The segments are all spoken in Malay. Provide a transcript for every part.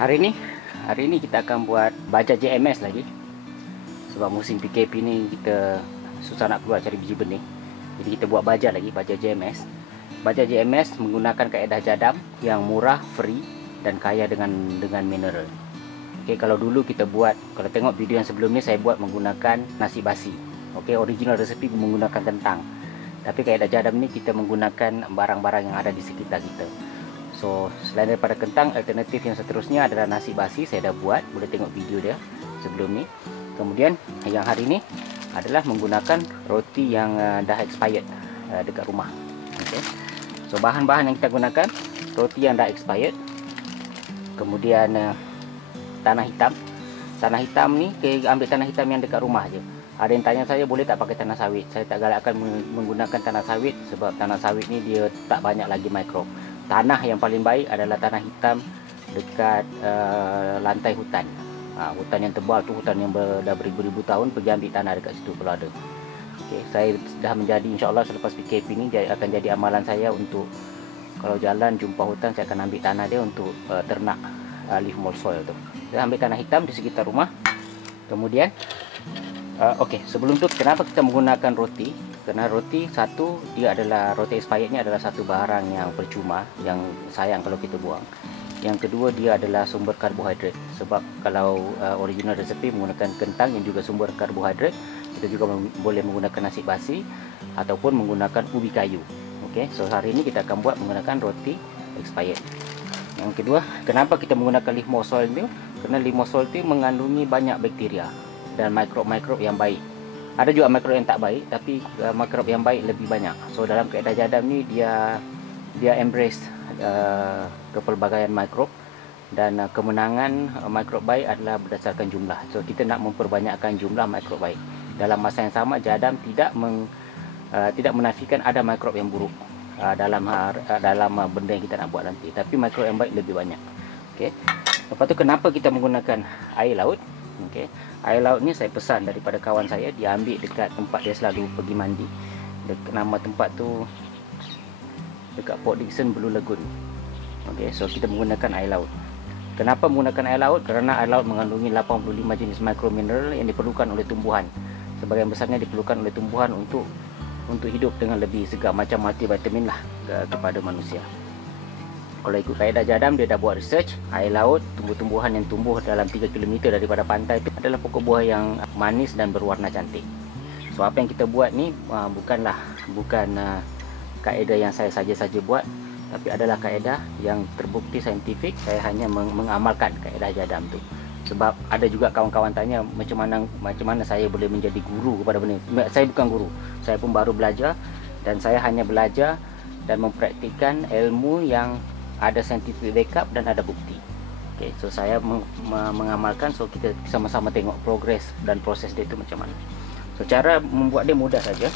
Hari ini kita akan buat baja JMS lagi. Sebab musim PKP ni kita susah nak keluar cari biji benih. Jadi kita buat baja lagi, baja JMS. Baja JMS menggunakan kaedah jadam yang murah, free dan kaya dengan mineral. Okey, kalau dulu kita buat, kalau tengok video yang sebelum ni saya buat menggunakan nasi basi. Okey, original resepi menggunakan kentang. Tapi kaedah jadam ni kita menggunakan barang-barang yang ada di sekitar kita. So, selain daripada kentang, alternatif yang seterusnya adalah nasi basi. Saya dah buat, boleh tengok video dia sebelum ni. Kemudian, yang hari ni adalah menggunakan roti yang dah expired dekat rumah. Okay. So, bahan-bahan yang kita gunakan, roti yang dah expired. Kemudian, tanah hitam. Tanah hitam ni, kita ambil tanah hitam yang dekat rumah je. Ada yang tanya saya, boleh tak pakai tanah sawit? Saya tak galakkan menggunakan tanah sawit sebab tanah sawit ni dia tak banyak lagi mikrob. Tanah yang paling baik adalah tanah hitam dekat lantai hutan. Hutan yang tebal tu, hutan yang dah beribu-ribu tahun, pergi ambil tanah dekat situ kalau ada. Okay, saya dah menjadi, insyaAllah selepas PKP ni akan jadi amalan saya untuk kalau jalan jumpa hutan, saya akan ambil tanah dia untuk ternak leaf mold soil tu. Saya ambil tanah hitam di sekitar rumah. Kemudian okey, sebelum tu kenapa kita menggunakan roti? Kerana roti, satu, dia adalah roti expired ni adalah satu barang yang percuma, yang sayang kalau kita buang. Yang kedua, dia adalah sumber karbohidrat. Sebab kalau original resepi menggunakan kentang yang juga sumber karbohidrat, kita juga boleh menggunakan nasi basi ataupun menggunakan ubi kayu. Okey, so hari ini kita akan buat menggunakan roti expired. Yang kedua, kenapa kita menggunakan leaf mold soil ni? Kerana leaf mold soil tu mengandungi banyak bakteria dan mikrob-mikrob yang baik. Ada juga mikrob yang tak baik, tapi mikrob yang baik lebih banyak. So dalam kaedah jadam ni dia embrace kepelbagaian mikrob, dan kemenangan mikrob baik adalah berdasarkan jumlah. So kita nak memperbanyakkan jumlah mikrob baik. Dalam masa yang sama, jadam tidak menafikan ada mikrob yang buruk dalam benda yang kita nak buat nanti, tapi mikrob yang baik lebih banyak. Okey. Lepas tu kenapa kita menggunakan air laut? Okey. Air laut ni saya pesan daripada kawan saya, dia ambil dekat tempat dia selalu pergi mandi. Nama tempat tu dekat Port Dickson, Blue Lagoon. Okey, so kita menggunakan air laut. Kenapa menggunakan air laut? Kerana air laut mengandungi 85 jenis mikromineral yang diperlukan oleh tumbuhan. Sebagian besarnya diperlukan oleh tumbuhan untuk hidup dengan lebih segar, macam multivitamin lah kepada manusia. Kalau ikut kaedah jadam, dia dah buat research, air laut, tumbuh-tumbuhan yang tumbuh dalam 3 km daripada pantai itu adalah pokok buah yang manis dan berwarna cantik. So apa yang kita buat ni bukan kaedah yang saya saja-saja buat, tapi adalah kaedah yang terbukti saintifik. Saya hanya mengamalkan kaedah jadam tu. Sebab ada juga kawan-kawan tanya macam mana saya boleh menjadi guru kepada benda ni. Saya bukan guru, saya pun baru belajar, dan saya hanya belajar dan mempraktikkan ilmu yang ada scientific backup dan ada bukti. Okay, so saya mengamalkan, so kita sama-sama tengok progress dan proses dia itu macam mana. So cara membuat dia mudah saja.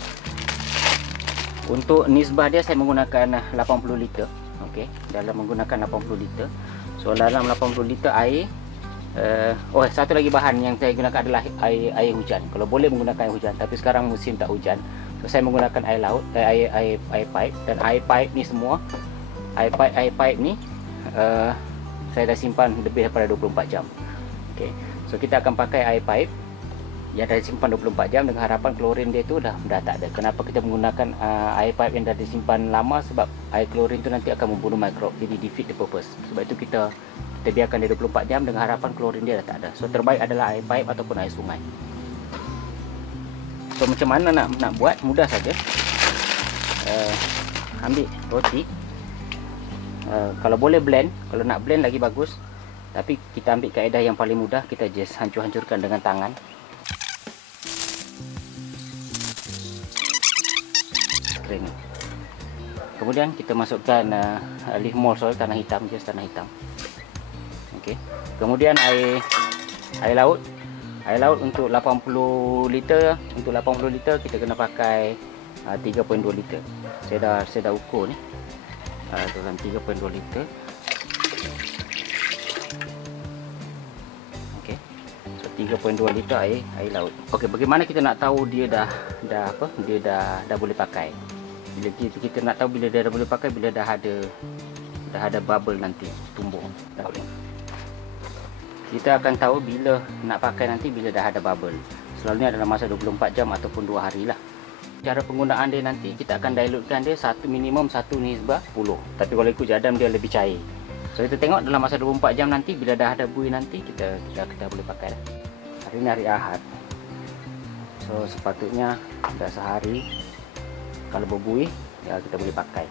Untuk nisbah dia saya menggunakan 80 liter. Okey, dalam menggunakan 80 liter. So dalam 80 liter air, satu lagi bahan yang saya gunakan adalah air hujan. Kalau boleh menggunakan air hujan, tapi sekarang musim tak hujan. So saya menggunakan air laut, air pipe, dan air pipe ni semua air pipe ni saya dah simpan lebih daripada 24 jam. Okey. So kita akan pakai air pipe yang dah disimpan 24 jam dengan harapan klorin dia tu dah tak ada. Kenapa kita menggunakan air pipe yang dah disimpan lama? Sebab air klorin tu nanti akan membunuh mikrob. Jadi defeat the purpose. Sebab itu kita biarkan dia 24 jam dengan harapan klorin dia dah tak ada. So terbaik adalah air pipe ataupun air sungai. So macam mana nak buat? Mudah saja. Ambil roti. Kalau boleh blend, kalau nak blend lagi bagus. Tapi kita ambil kaedah yang paling mudah, kita just hancur-hancurkan dengan tangan. Kemudian kita masukkan leaf mold soil, tanah hitam, just tanah hitam. Okey. Kemudian air laut. Air laut untuk 80 liter, kita kena pakai 3.2 liter. Saya dah ukur ni. Dalam 3.2 liter. Okey. So 3.2 liter air laut. Okey, bagaimana kita nak tahu dia dah boleh pakai? Bila kita nak tahu bila dia dah boleh pakai, bila dah ada bubble nanti tumbuh. Dah boleh. Kita akan tahu bila nak pakai nanti bila dah ada bubble. Selalunya dalam masa 24 jam ataupun 2 hari lah. Cara penggunaan dia nanti, kita akan dilutkan dia minimum 1 nisbah 10. Tapi kalau ikut jadam dia lebih cair. So kita tengok dalam masa 24 jam nanti, bila dah ada buih nanti, kita boleh pakai dah. Hari ni hari Ahad. So sepatutnya dah sehari kalau berbuih, ya kita boleh pakai.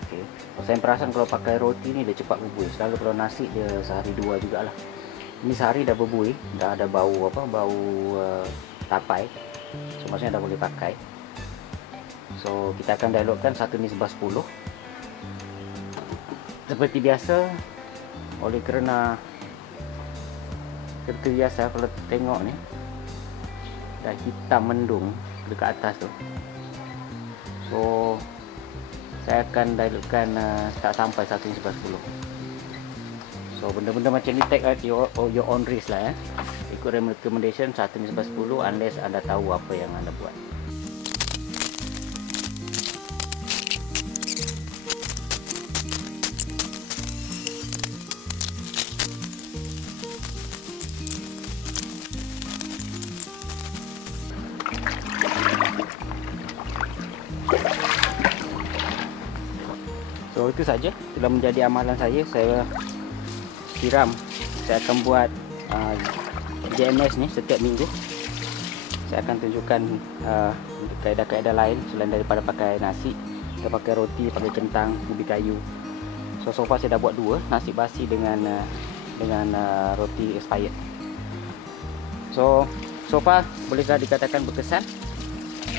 Okey. Saya perasan kalau pakai roti ni dia cepat berbuih. Selalu kalau nasi dia sehari 2 jugalah. Ini sehari dah berbuih, dah ada bau tapai. So maksudnya dah boleh pakai. So kita akan dilutkan 1 nisbah 10. Seperti biasa, oleh kerana seperti biasa kalau tengok ni dah hitam mendung dekat atas tu. So saya akan dilutkan tak sampai 1 nisbah 10. So benda-benda macam ni take at your own risk lah ya. Ikut recommendation 1 nisbah 10 unless anda tahu apa yang anda buat. So itu saja, telah menjadi amalan saya siram. Saya akan buat JMS ni setiap minggu. Saya akan tunjukkan kaedah-kaedah lain selain daripada pakai nasi. Kita pakai roti, pakai kentang, ubi kayu. So far saya dah buat 2, nasi basi dengan roti expired. So far bolehkah dikatakan berkesan.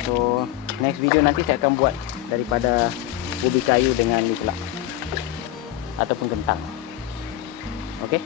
So next video nanti saya akan buat daripada ubi kayu dengan ni pula ataupun kentang. Okey.